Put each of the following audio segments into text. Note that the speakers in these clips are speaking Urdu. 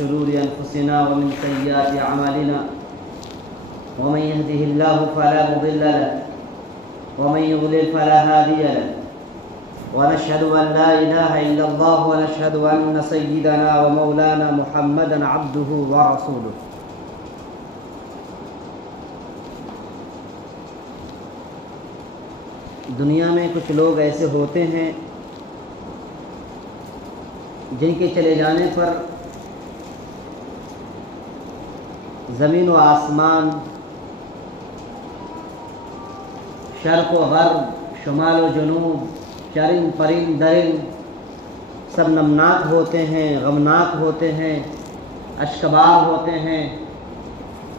شرور أنفسنا ومن سيئات أعمالنا ومن يهده الله فلا مضل له ومن يضلل فلا هادي له ونشهد أن لا إله إلا الله ونشهد أن سيدنا ومولانا محمدا عبده ورسوله. دنیا میں کچھ لوگ ایسے ہوتے ہیں جن کے چلے جانے پر زمین و آسمان، شرق و غرب، شمال و جنوب، چرند پرند درند سب نمناک ہوتے ہیں، غمناک ہوتے ہیں، اشکبار ہوتے ہیں،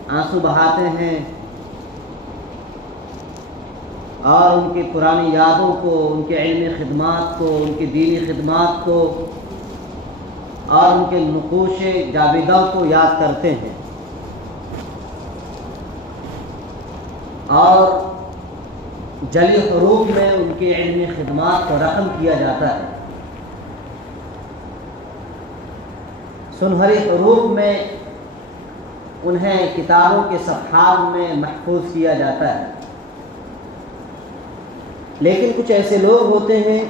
آنسو بہاتے ہیں اور ان کی پرانی یادوں کو، ان کے علمی خدمات کو، ان کی دینی خدمات کو اور ان کے نقوش جاویدہ کو یاد کرتے ہیں اور جلی حروف میں ان کی علمی خدمات کو رقم کیا جاتا ہے، سنہری حروف میں انہیں کتابوں کے صفحات میں محفوظ کیا جاتا ہے. لیکن کچھ ایسے لوگ ہوتے ہیں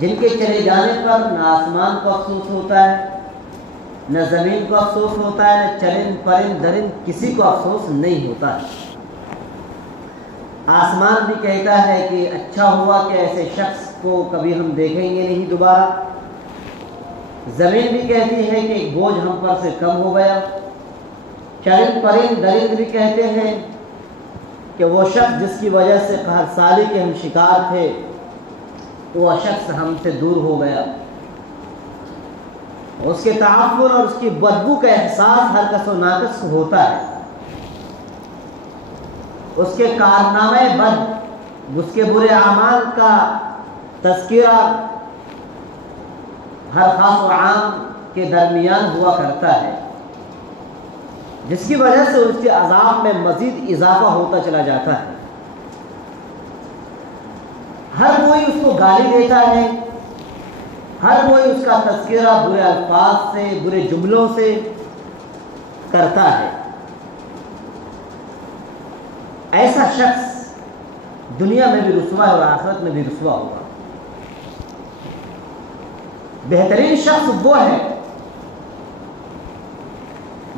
جن کے چلے جانے پر نہ آسمان کو افسوس ہوتا ہے، نہ زمین کو افسوس ہوتا ہے، نہ چرند پرند درند کسی کو افسوس نہیں ہوتا ہے. آسمان بھی کہتا ہے کہ اچھا ہوا کہ ایسے شخص کو کبھی ہم دیکھیں گے نہیں دوبارہ. زمین بھی کہتی ہے کہ ایک بوجھ ہم پر سے کم ہو گیا. چرند پرند درند بھی کہتے ہیں کہ وہ شخص جس کی وجہ سے قہر سالی کے ہم شکار تھے وہ شخص ہم سے دور ہو گیا. اس کے تعفن اور اس کی بدبو کا احساس ہر کس و ناقص کو ہوتا ہے. اس کے کارنامے بد، اس کے برے اعمال کا تذکرہ ہر خاص و عام کے درمیان ہوا کرتا ہے، جس کی وجہ سے اس کے عذاب میں مزید اضافہ ہوتا چلا جاتا ہے. ہر کوئی اس کو گالی دیتا ہے، ہر کوئی اس کا تذکرہ برے الفاظ سے، برے جملوں سے کرتا ہے. ایسا شخص دنیا میں بھی رسوا ہے اور آخرت میں بھی رسوا ہوگا. بہترین شخص وہ ہے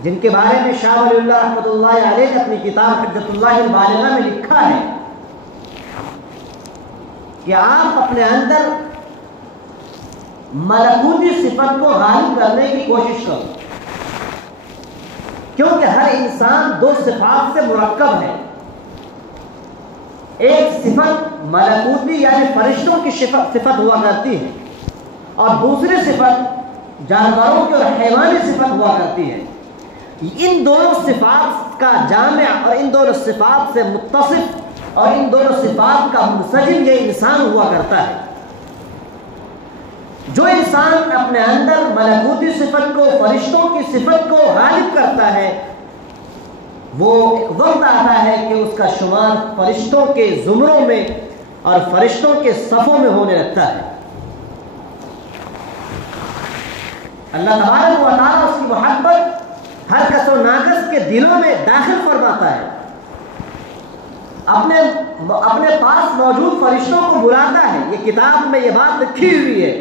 جن کے بارے میں شاہ ولی اللہ رحمۃ اللہ علیہ نے اپنی کتاب حجت اللہ البالغہ میں لکھا ہے کہ آپ اپنے اندر ملکوتی صفت کو غالب کرنے کی کوشش کرو، کیونکہ ہر انسان دو صفات سے مرکب ہے. ایک صفت ملکوتی یعنی فرشتوں کی صفت ہوا کرتی ہے اور دوسری صفت جانوروں کی اور حیوانی صفت ہوا کرتی ہے. ان دونوں صفات کا جامع اور ان دونوں صفات سے متصف اور ان دونوں صفات کا منسجم یہ انسان ہوا کرتا ہے. جو انسان اپنے اندر ملکوتی صفت کو، فرشتوں کی صفت کو غالب کرتا ہے، وہ وقت آتا ہے کہ اس کا شمار فرشتوں کے زمروں میں اور فرشتوں کے صفوں میں ہونے لگتا ہے. اللہ تبارک و تعالیٰ اس کی محبت ہر کس و ناقص کے دلوں میں داخل فرماتا ہے، اپنے پاس موجود فرشتوں کو بلاتا ہے. یہ کتاب میں یہ بات لکھی ہوئی ہے.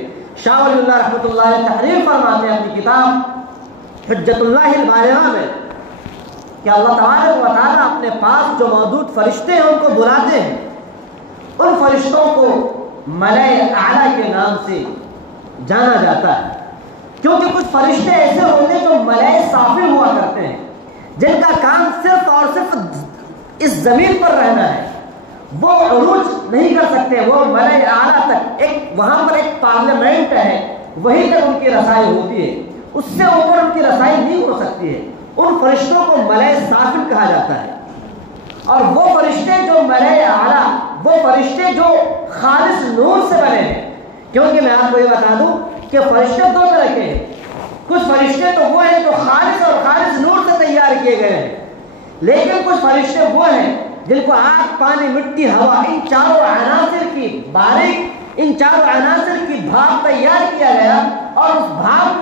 شاہ ولی اللہ رحمۃ اللہ علیہ تحریر فرماتے ہیں اپنی کتاب حجت اللہ البالغہ میں کہ اللہ تبارک و تعالیٰ اپنے پاس جو موجود فرشتے ہیں ان کو بلاتے ہیں. ان فرشتوں کو ملائے اعلیٰ کے نام سے جانا جاتا ہے، کیونکہ کچھ فرشتے ایسے ہوتے ہیں جو ملائے سافل ہوا کرتے ہیں، جن کا کام صرف اور صرف اس زمین پر رہنا ہے. وہ عروج نہیں کر سکتے، وہ ملائے اعلیٰ تک، وہاں پر ایک پارلیمنٹ ہے، وہیں تک ان کی رسائی ہوتی ہے، اس سے اوپر ان کی رسائی نہیں ہو سکتی ہے. ان فرشتوں کو ملائے سافل کہا جاتا ہے. اور وہ فرشتے جو ملائے اعلیٰ، وہ فرشتے جو خالص نور سے بنے ہیں، کیونکہ میں آپ کو یہ بتا دوں کہ فرشتے دو طرح کے ہیں. کچھ فرشتے تو وہ ہیں جو خالص اور خالص نور سے تیار کیے گئے ہیں، لیکن کچھ فرشتے وہ ہیں جن کو آگ، پانی، مٹی، ہوا، ان چاروں عناصر کی باریک، ان چاروں عناصر کی بھاپ تیار کیا گیا اور اس بھاپ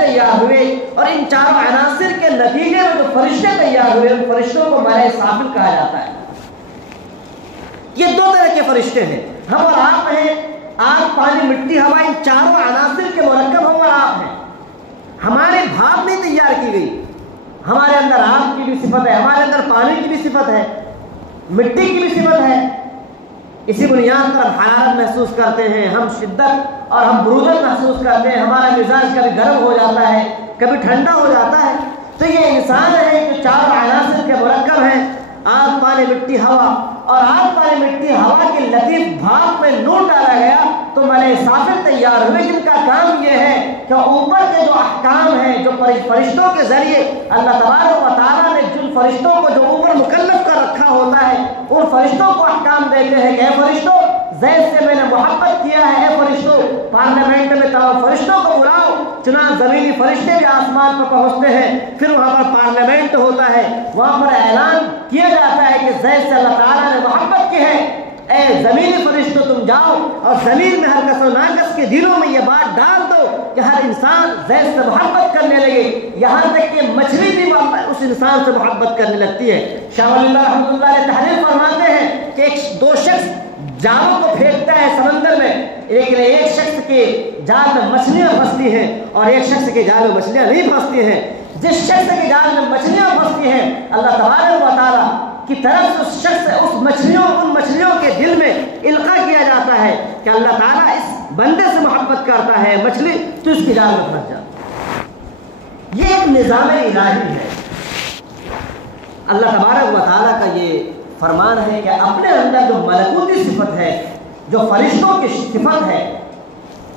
تیار ہوئے اور ان چاروں عناصر کے نتیجے میں جو فرشتے تیار ہوئے ان فرشتوں کو ملائے سافل کہا جاتا ہے۔ یہ دو طرح کے فرشتے ہیں، ہم اور آپ ہیں، آگ پانی مٹی ہوا، ان چاروں عناصر کے مرکب ہم اور آپ ہیں۔ ہمارے بھاپ نہیں تیار کی گئی، ہمارے اندر آگ کی بھی صفت ہے، ہمارے اندر پانی کی بھی صفت ہے، مٹی کی بھی صفت ہے۔ اسی بنیاد پر ہم حرارت محسوس کرتے ہیں، ہم شدت اور ہم برودت محسوس کرتے ہیں، ہمارا مزاج کبھی گرم ہو جاتا ہے کبھی ٹھنڈا ہو جاتا ہے۔ تو یہ انسان ہے جو چار عناصر کے مرکب ہیں، آگ پانی مٹی ہوا، اور آگ پانی مٹی ہوا کے لطیف بھاپ میں نور ڈالا گیا تو ملائے سافل تیار ہوئے، جن کا کام یہ ہے کہ اوپر کے جو احکام ہیں جو فرشتوں کے ذریعے اللہ تبارک و تعالیٰ نے جن فرشتوں کو جو اوپر مکلف کر رکھا ہوتا ہے ان فرشتوں کو احکام دیتے ہیں کہ اے فرشتوں زید سے میں نے محبت کیا ہے، اے فرشتوں پارلیمنٹ میں تمام فرشتوں کو بلاؤ۔ چنانچہ زمینی فرشتے بھی آسمان پر پہنچتے ہیں، پھر وہاں پر پارلیمنٹ ہوتا ہے، وہاں پر اعلان کیا جاتا ہے کہ زید سے اللہ تعالیٰ نے محبت کی ہے، اے زمینی فرشتوں تم جاؤ اور زمین میں ہر کس و ناقص کے دلوں میں یہ بات ڈال دو کہ ہر انسان زید سے محبت کرنے لگے، یہاں تک کہ مچھلی بھی اس انسان سے محبت کرنے لگتی ہے۔ شاہ ولی اللہ رحمۃ اللہ علیہ تحریر فرماتے ہیں کہ دو شخص جالوں کو پھینکتا ہے سمندر میں، لیکن ایک شخص کے جال میں مچھلیاں پھنستی ہیں اور ایک شخص کے جال میں مچھلیاں نہیں پھنستی ہیں۔ جس شخص کے جال میں مچھلیاں پھنستی ہیں اللہ تبارک و تعالیٰ کی طرف سے اس شخص ان مچھلیوں کے دل میں القاء کیا جاتا ہے کہ اللہ تعالیٰ اس بندے سے محبت کرتا ہے، مچھلی تو اس کی جال میں پھنس جاتی۔ یہ ایک نظام الہی ہے، اللہ تبارک و تعالیٰ کا یہ فرمان ہے کہ اپنے اندر جو ملکوتی صفت ہے، جو فرشتوں کی صفت ہے،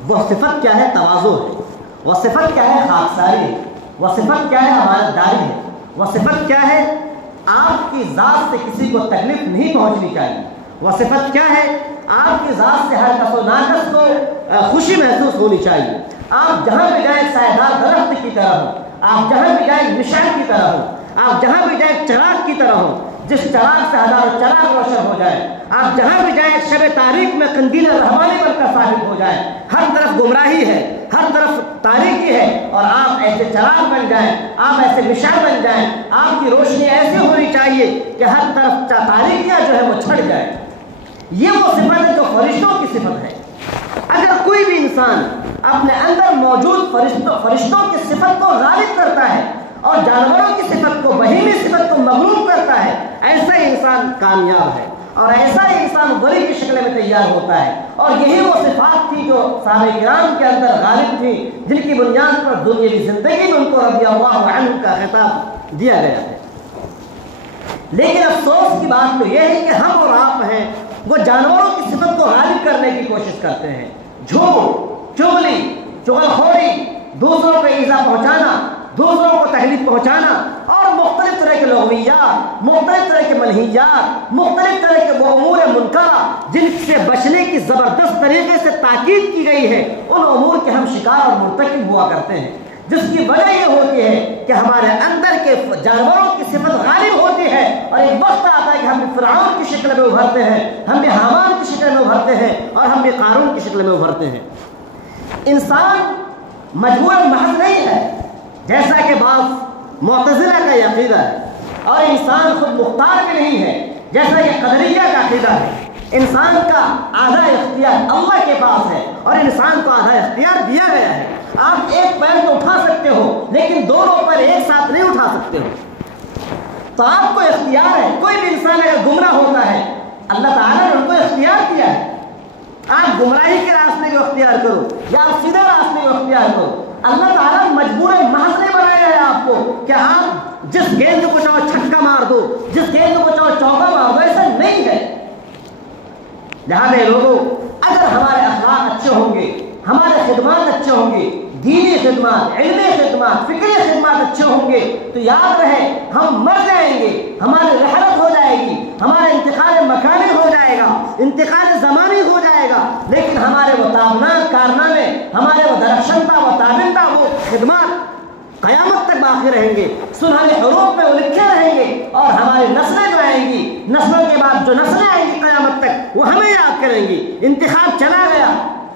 وہ صفت کیا ہے؟ تواضع ہے۔ وہ صفت کیا ہے؟ خاکساری ہے۔ وہ صفت کیا ہے؟ امانتداری ہے۔ وہ صفت کیا ہے؟ آپ کی ذات سے کسی کو تکلیف نہیں پہنچنی چاہیے۔ وہ صفت کیا ہے؟ آپ کی ذات سے ہر کس و ناقص کو خوشی محسوس ہونی چاہیے۔ آپ جہاں بھی جائیں سایہ درخت کی طرح ہو، آپ جہاں بھی جائیں مشعل کی طرح ہو، آپ جہاں بھی جائیں چراغ کی طرح ہو، جس چراغ سے ہزاروں چراغ روشن ہو جائے، آپ جہاں بھی جائیں شب تاریک میں قندیل رحمانی بن کر ثابت ہو جائے۔ ہر طرف گمراہی ہے، ہر طرف تاریکی ہے، اور آپ ایسے چراغ بن جائیں، آپ ایسے مشعل بن جائیں، آپ کی روشنی ایسی ہونی چاہیے کہ ہر طرف تاریکیاں جو ہے وہ چھڑ جائے۔ یہ وہ صفت ہے جو فرشتوں کی صفت ہے۔ اگر کوئی بھی انسان اپنے اندر موجود فرشتوں کی صفت کو غالب کرتا ہے اور جانوروں کی صفت کو، بہیمی صفت کو مغلوب کرتا ہے، ایسا انسان کامیاب ہے اور ایسا انسان ولی کی شکل میں تیار ہوتا ہے۔ اور یہی وہ صفات تھی جو صحابہ کرام کے اندر غالب تھی، جن کی بنیاد پر دنیاوی زندگی میں ان کو رضی اللہ عنہ کا خطاب دیا گیا ہے۔ لیکن افسوس کی بات تو یہ ہے کہ ہم اور آپ ہیں وہ جانوروں کی صفت کو غالب کرنے کی کوشش کرتے ہیں۔ جھوٹ، چغلی، چغلخوری، دوسروں کو ایذا پہنچانا، دوسروں کو تکلیف پہنچانا، اور مختلف طرح کے لغویات، مختلف طرح کے ملہیات، مختلف طرح کے وہ امور منکرہ جن سے بچنے کی زبردست طریقے سے تاکید کی گئی ہے، ان امور کے ہم شکار اور مرتکب ہوا کرتے ہیں، جس کی وجہ یہ ہوتی ہے کہ ہمارے اندر کے جانوروں کی صفت غالب ہوتی ہے، اور ایک وقت آتا ہے کہ ہم بھی فرعون کی شکل میں ابھرتے ہیں، ہم بھی حامان کی شکل میں ابھرتے ہیں، اور ہم بھی قارون کی شکل میں ابھرتے ہیں۔ انسان مجبور محض نہیں ہے جیسا کہ بعض معتزلہ کا یہ عقیدہ ہے، اور انسان خود مختار بھی نہیں ہے جیسا کہ قدریہ کا عقیدہ ہے۔ انسان کا آدھا اختیار اللہ کے پاس ہے، اور انسان کو آدھا اختیار دیا گیا ہے۔ آپ ایک پیر تو اٹھا سکتے ہو لیکن دونوں پر ایک ساتھ نہیں اٹھا سکتے ہو، تو آپ کو اختیار ہے۔ کوئی بھی انسان اگر گمراہ ہوتا ہے اللہ تعالیٰ نے ان کو اختیار دیا ہے، آپ گمراہی کے راستے کو اختیار کرو یا آپ سیدھے راستے کو اختیار کرو۔ اللہ تعالیٰ مجبور محض نہیں بنایا ہے آپ کو کہ آپ جس گیند کو چاہو چھکا مار دو، جس گیند کو چاہو چوکا مار دو، ایسا نہیں ہے۔ لہٰذا لوگوں، اگر ہمارے اخلاق اچھے ہوں گے، ہمارے خدمات اچھے ہوں گے، دینی خدمات، علمی خدمات، فکری خدمات اچھے ہوں گے، تو یاد رہے ہم مر جائیں گے، ہماری رحلت ہو جائے گی، ہمارا انتقال مکانی ہو جائے گا، انتقال زمانی ہو جائے گا، لیکن ہمارے وہ تابناک کارنامے، ہمارے وہ درخشندہ و تابندہ وہ خدمات قیامت تک باقی رہیں گے، سنہرے حروف میں وہ لکھے رہیں گے، اور ہماری نسلیں جو آئیں گی، نسلوں کے بعد جو نسلیں آئیں گی قیامت تک، وہ ہمیں یاد کریں گی۔ انتخاب چلا گیا،